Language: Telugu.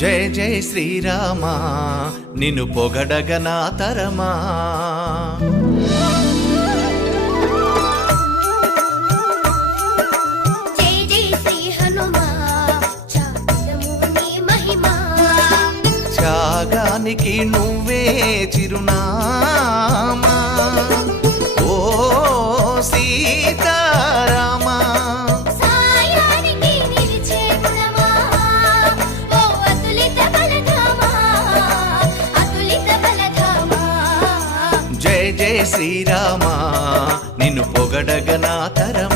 జయ జయ శ్రీరామా నిన్ను పొగడగ నా తరమా. జయ జయ శ్రీ హనుమా చాటుము నీ మహిమా. త్యాగానికి నువ్వే చిరునామా ఓ సీతారామా. సాయానికి నిలిచే గుణమా ఓ అతులిత బలధామా అతులిత బలధామా. జయ జయ శ్రీరామా నిన్ను పొగడగ నా తరమా.